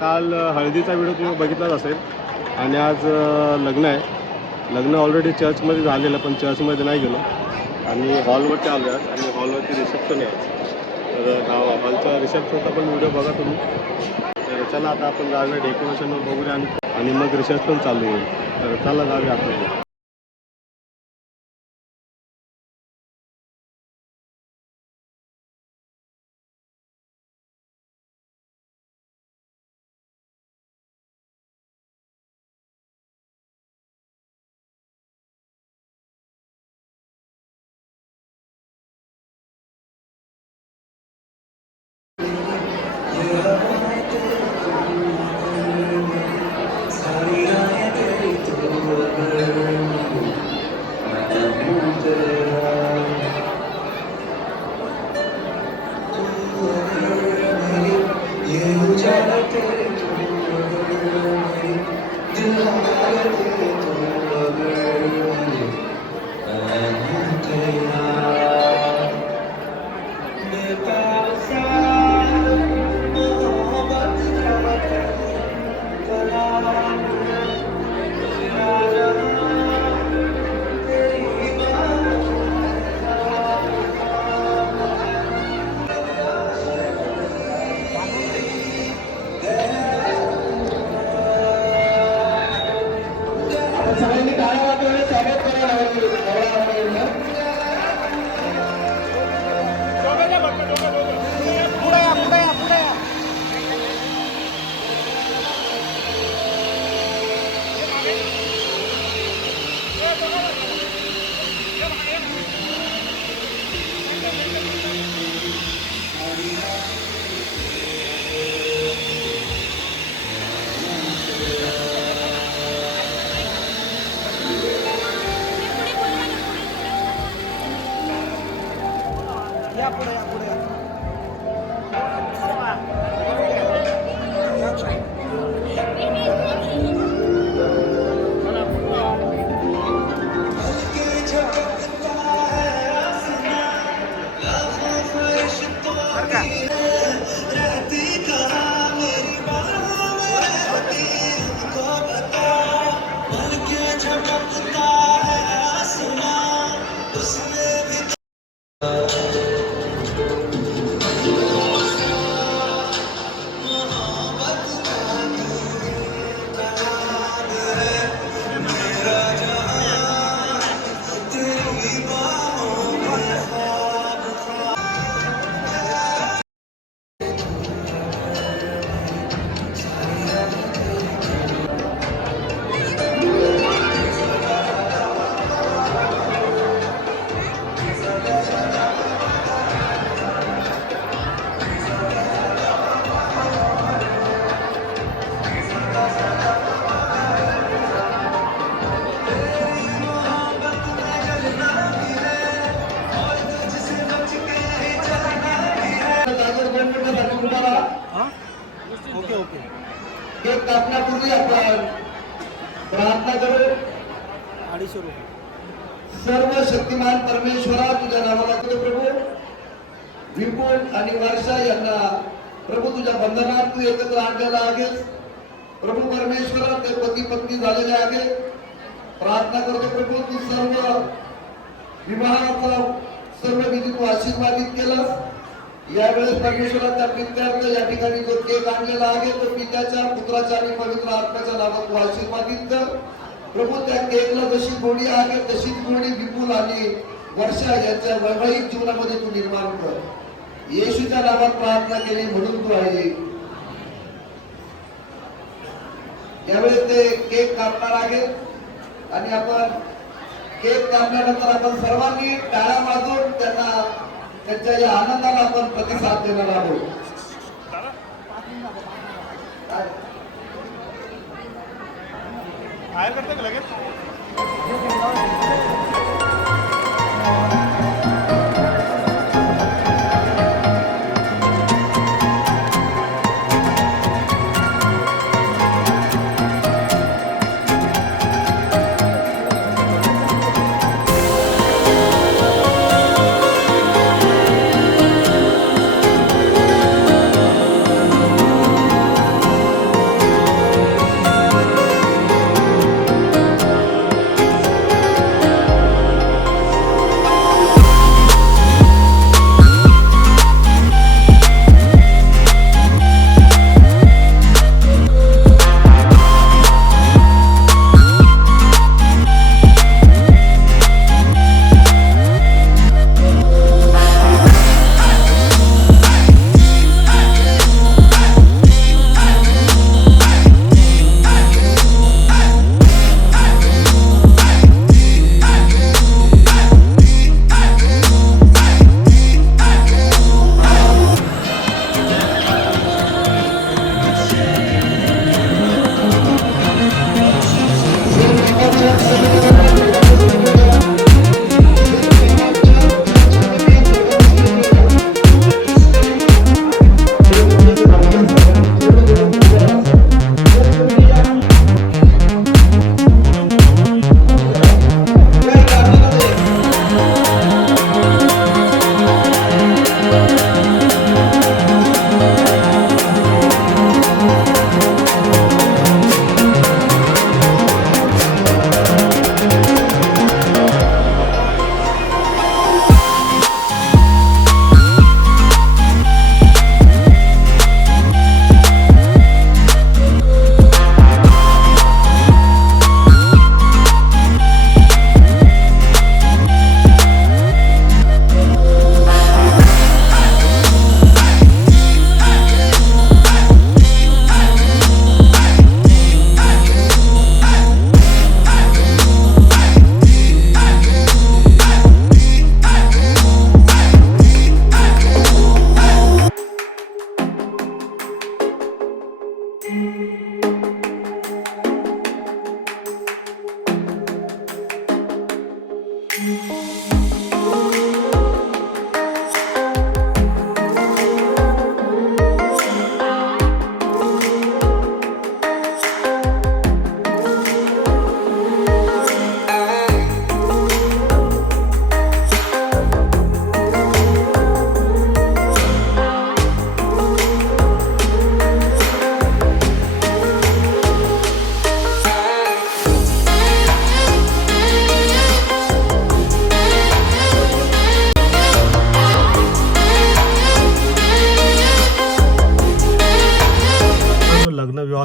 काल हळदीचा व्हिडिओ तुम्ही बघितलाच असेल आणि आज लग्न आहे. लग्न ऑलरेडी चर्चमध्ये झालेलं, पण चर्चमध्ये नाही गेलो आणि हॉलवरती आलो आहे आणि हॉलवरती रिसेप्शन आहे. तर हॉलचा रिसेप्शनचा पण व्हिडिओ बघा तुम्ही. तर चला आता आपण जाऊया डेकोरेशनवर बघूया आणि मग रिसेप्शन चालू होईल. तर चला जाऊया आपण. केक कापण्यापूर्वी आपण प्रार्थना करू. 250 रुपये. सर्व शक्तिमान परमेश्वरा, तुझ्या नावाला प्रभू विपुल आणि वर्षा यांना प्रभू तुझ्या बंधनात तू एकत्र आणलेला आहेस. प्रभू परमेश्वरा, ते पती पत्नी झालेले आहे. प्रार्थना करतो प्रभू, तू सर्व विवाहाचा सर्व विधी तू आशीर्वादित केलास. यावेळेस परमेश्वराच्या प्रित्यार्थ या ठिकाणी जो केक आणलेला आहे तो पित्याच्या, पुत्राच्या आणि पवित्र आत्म्याच्या नावात तू आशीर्वादित कर. प्रभू, त्या केकला जशी गोडी आहे तशीच गोडी विपुल आणि वर्षा यांच्या वैवाहिक जीवनामध्ये तू निर्माण कर. येशूच्या नावात प्रार्थना केली म्हणून तू आहे. यावेळेस ते केक कापणार आहेत आणि आपण केक कापल्यानंतर आपण सर्वांनी टाळ्या वाजवून त्यांना त्यांच्या या आनंदाला आपण प्रतिसाद देणार आहोत.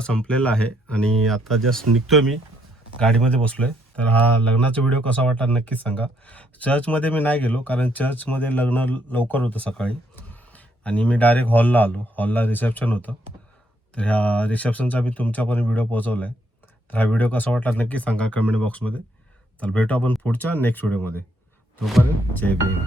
संपलेला आहे आणि आता जस्ट निघतोय मी, गाडीमध्ये बसलो आहे. तर हा लग्नाचा व्हिडिओ कसा वाटला नक्कीच सांगा. चर्चमध्ये मी नाही गेलो कारण चर्चमध्ये लग्न लवकर होतं सकाळी आणि मी डायरेक्ट हॉलला आलो. हॉलला रिसेप्शन होतं. तर ह्या रिसेप्शनचा मी तुमच्यापर्यंत व्हिडिओ पोहोचवला आहे. तर हा व्हिडिओ कसा वाटला नक्कीच सांगा कमेंट बॉक्समध्ये. तर भेटू आपण पुढच्या नेक्स्ट व्हिडिओमध्ये. तोपर्यंत जय भीम.